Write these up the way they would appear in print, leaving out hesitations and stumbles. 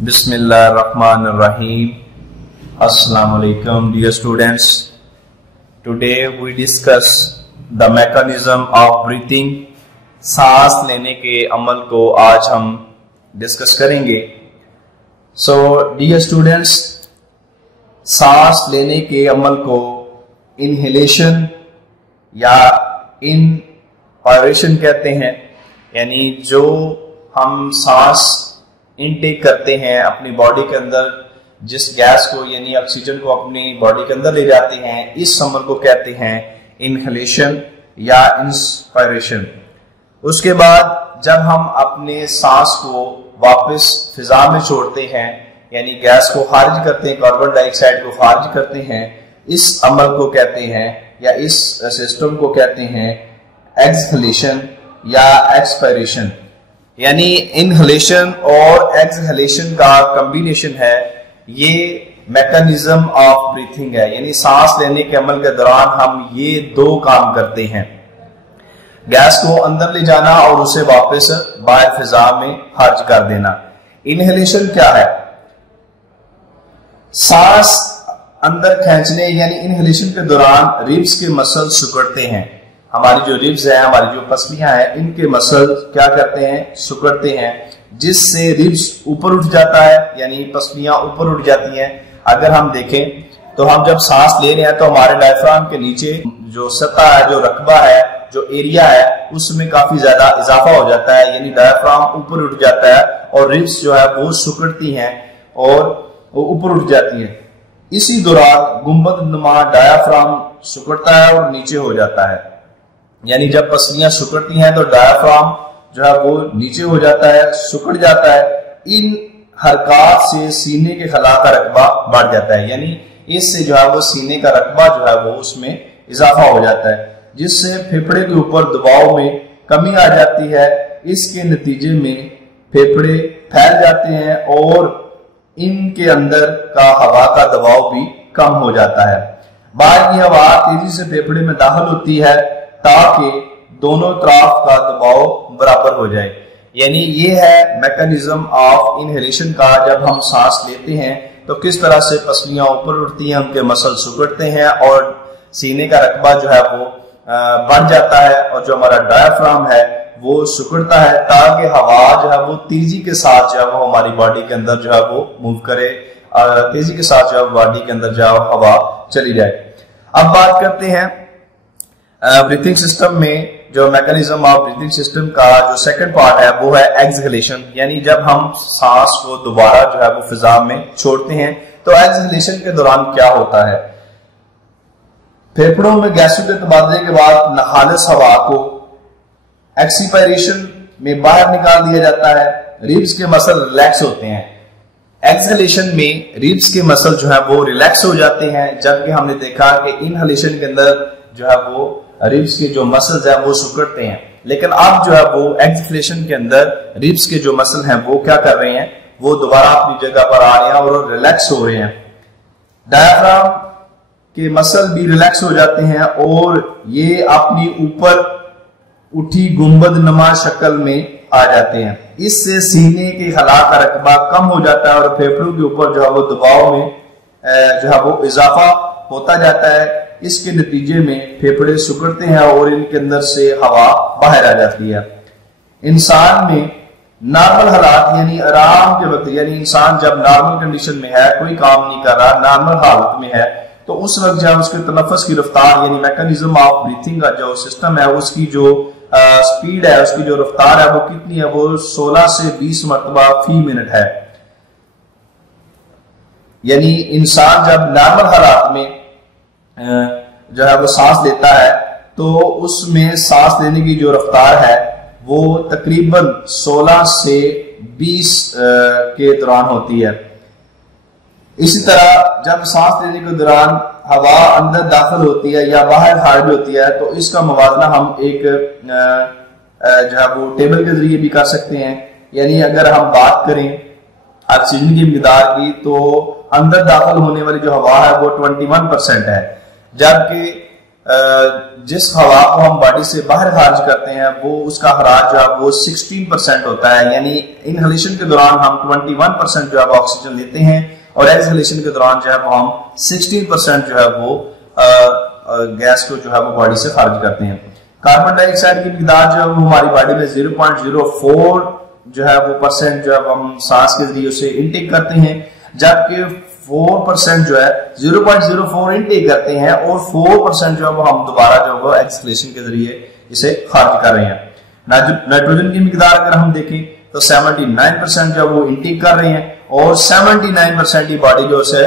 Bismillahirrahmanirrahim. Assalamu alaikum dear students. Today we discuss the mechanism of breathing. सांस लेने के अमल को आज हम डिस्कस करेंगे. So dear students, सांस लेने के अमल को इनहेलेशन या इनस्पायरेशन कहते हैं. यानी जो हम सांस इनटेक करते हैं अपनी बॉडी के अंदर, जिस गैस को यानी ऑक्सीजन को अपनी बॉडी के अंदर ले जाते हैं, इस अमल को कहते हैं इनहेलेशन या इंस्पायरेशन. उसके बाद जब हम अपने सांस को वापस फिजा में छोड़ते हैं यानी गैस को खारिज करते हैं, कार्बन डाइऑक्साइड को खारिज करते हैं, इस अमल को कहते हैं या इस सिस्टम को कहते हैं एक्सहेलेशन या एक्सपायरेशन. यानी इनहेलेशन और एक्सहेलेशन का कॉम्बिनेशन है, ये मैकेनिज्म ऑफ ब्रीथिंग है. यानी सांस लेने के अमल के दौरान हम ये दो काम करते हैं, गैस को अंदर ले जाना और उसे वापस बाहर फिजा में खारिज कर देना. इनहेलेशन क्या है? सांस अंदर खींचने यानी इनहेलेशन के दौरान रिब्स के मसल सिकुड़ते हैं. हमारी जो रिब्स है, हमारी जो पसलियां हैं, इनके मसल क्या करते हैं? सिकुड़ते हैं, जिससे रिब्स ऊपर उठ जाता है यानी पसलियां ऊपर उठ जाती हैं. अगर हम देखें तो हम जब सांस ले रहे हैं तो हमारे डायफ्राम के नीचे जो सतह है, जो रकबा है, जो एरिया है, उसमें काफी ज्यादा इजाफा हो जाता है. यानी डायफ्राम ऊपर उठ जाता है और रिब्स जो है वो सिकुड़ती हैं और वो ऊपर उठ जाती हैं. इसी दौरान गुंबद नुमा डायफ्राम सिकुड़ता है और नीचे हो जाता है. यानी जब पसलियां सिकुड़ती हैं तो डायफ्राम जो है वो नीचे हो जाता है, सिकुड़ जाता है. इन हरकत से सीने के खला का रकबा बढ़ जाता है. यानी इससे जो है वो सीने का रकबा जो है वो उसमें इजाफा हो जाता है, जिससे फेफड़े के ऊपर दबाव में कमी आ जाती है. इसके नतीजे में फेफड़े फैल जाते हैं और इनके अंदर का हवा का दबाव भी कम हो जाता है. बाहर की हवा तेजी से फेफड़े में दाखिल होती है ताकि दोनों तरफ का दबाव बराबर हो जाए. यानी ये है मैकेनिज्म ऑफ इनहेलेशन का. जब हम सांस लेते हैं तो किस तरह से पसलियां ऊपर उठती हैं, उनके मसल सिकुड़ते हैं और सीने का रकबा जो है वो बढ़ जाता है और जो हमारा डायफ्राम है वो सिकुड़ता है ताकि हवा जो है वो तेजी के साथ जो है वो हमारी बॉडी के अंदर जो है वो मूव करे, तेजी के साथ जो है बॉडी के अंदर जो है हवा चली जाए. अब बात करते हैं ब्रीथिंग सिस्टम में. जो मैकेनिज्म ऑफ ब्रीथिंग सिस्टम का जो सेकंड पार्ट है वो है एक्सहेलेशन. यानी जब हम सांस को दोबारा जो है वो फिजा में छोड़ते हैं तो एक्सहेलेशन के दौरान क्या होता है? फेफड़ों में गैसों के तबादले के बाद नाखालिस हवा को एक्सपायरेशन में बाहर निकाल दिया जाता है. रिब्स के मसल रिलैक्स होते हैं. एक्सहेलेशन में रिब्स के मसल जो है वो रिलैक्स हो जाते हैं, जबकि हमने देखा कि इनहेलेशन के अंदर जो है वो रिब्स के जो मसल्स है वो सिकुड़ते हैं. लेकिन अब जो है वो एक्सहेलेशन के अंदर रिब्स के जो मसल हैं वो क्या कर रहे हैं? वो दोबारा अपनी जगह पर आ रहे हैं और रिलैक्स हो रहे हैं. डायफ्राम के मसल भी रिलैक्स हो जाते हैं और ये अपनी ऊपर उठी गुंबद नुमा शक्ल में आ जाते हैं. इससे सीने के खला का रकबा कम हो जाता है और फेफड़ों के ऊपर जो है वो दबाव में जो है वो इजाफा होता जाता है. इसके नतीजे में फेफड़े सिकुड़ते हैं और इनके अंदर से हवा बाहर आ जाती है. इंसान में नॉर्मल हालात यानी आराम के वक्त, यानी इंसान जब नॉर्मल कंडीशन में है, कोई काम नहीं कर रहा, नॉर्मल हालत में है, तो उस वक्त जब उसके तनफ्फुस की रफ्तार यानी मैकेनिज्म ऑफ ब्रीथिंग का जो सिस्टम है उसकी जो स्पीड है, उसकी जो रफ्तार है वो कितनी है? वो 16 से 20 मरतबा फी मिनट है. यानी इंसान जब नॉर्मल हालात में जो है वो सांस लेता है तो उसमें सांस लेने की जो रफ्तार है वो तकरीबन 16 से 20 के दौरान होती है. इसी तरह जब सांस लेने के दौरान हवा अंदर दाखिल होती है या बाहर खारिज होती है तो इसका मुवाजना हम एक जो है वो टेबल के जरिए भी कर सकते हैं. यानी अगर हम बात करें ऑक्सीजन की मिकदार की तो अंदर दाखिल होने वाली जो हवा है वो 21% है, जबकि جس ہوا کو ہم باڈی سے باہر خارج کرتے ہیں وہ اس کا خراج جو ہے وہ 16% ہوتا ہے، یعنی انہلیشن کے دوران ہم 21% جو ہے وہ آکسیجن لیتے ہیں اور ایکسہلیشن کے دوران جو ہے وہ ہم 16% جو ہے وہ گیس کو جو ہے وہ باڈی سے خارج کرتے ہیں۔ کاربن ڈائی آکسائڈ کی مقدار جو ہے وہ ہماری باڈی میں 0.04 جو ہے وہ پرسنٹ جو ہے ہم سانس کے ذریعے اسے انٹیک کرتے ہیں، جبکہ 4% جو ہے 0.04 انٹیک کرتے ہیں اور 4% جو ہے وہ ہم دوبارہ جو ہے وہ ایکسہلیشن کے ذریعے اسے خارج کر رہے ہیں۔ نائٹروجن کی مقدار اگر ہم دیکھیں تو 79% جو ہے وہ انٹیک کر رہے ہیں اور 79% کی باڈی جو اسے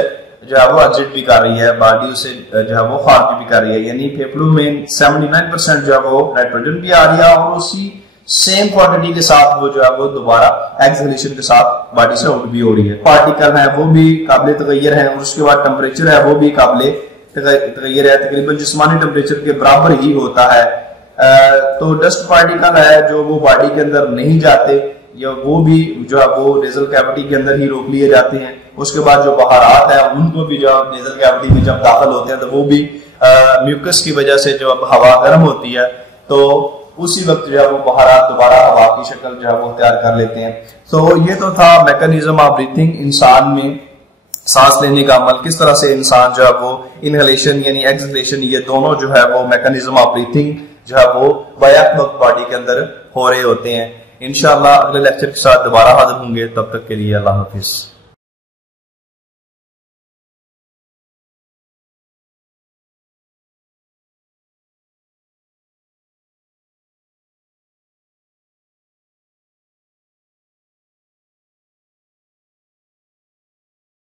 جو ہے وہ ایگزٹ بھی کر رہی ہے، باڈی اسے جو ہے وہ خارج بھی کر رہی ہے، یعنی پھیپھڑوں میں 79% جو ہے وہ نائٹروجن بھی آ رہی ہے اور اسی سیم کوانٹٹی کے ساتھ وہ جو ہے وہ دوبارہ ایکسہلیشن کے ساتھ باڈی سے آؤٹ بھی ہو رہی ہے۔ پارٹیکل ہیں وہ بھی قابل تغیر ہیں اور اس کے بعد ٹمپریچر ہے وہ بھی قابل تغیر ہے، تقریباً جسمانی ٹمپریچر کے برابر ہی ہوتا ہے۔ تو ڈسٹ پارٹیکل ہے جو وہ باڈی کے اندر نہیں جاتے یا وہ بھی جو ہے وہ نیزل کیوٹی کے اندر ہی روک لیے جاتے ہیں۔ اس کے بعد جو بخارات ہیں ان کو بھی جو نیزل کیوٹی میں جب داخل ہوتے ہیں تو وہ بھی میوکس کی وجہ سے جو اب ہوا گرم ہوتی ہے تو اسی وقت جو ہے وہ بخارات دوبارہ ہوا کی شکل جو ہے وہ اختیار کر لیتے ہیں۔ تو یہ تو تھا میکانزم آف بریتھنگ، انسان میں سانس لینے کا عمل، کس طرح سے انسان جو ہے وہ انہلیشن یعنی ایکسہلیشن یہ دونوں جو ہے وہ میکانزم آف بریتھنگ جو ہے وہ بیک وقت باڈی کے اندر ہو رہے ہوتے ہیں۔ انشاءاللہ اگلے لیکچر کے ساتھ دوبارہ حاضر ہوں گے، تب تک کے لیے اللہ حافظ۔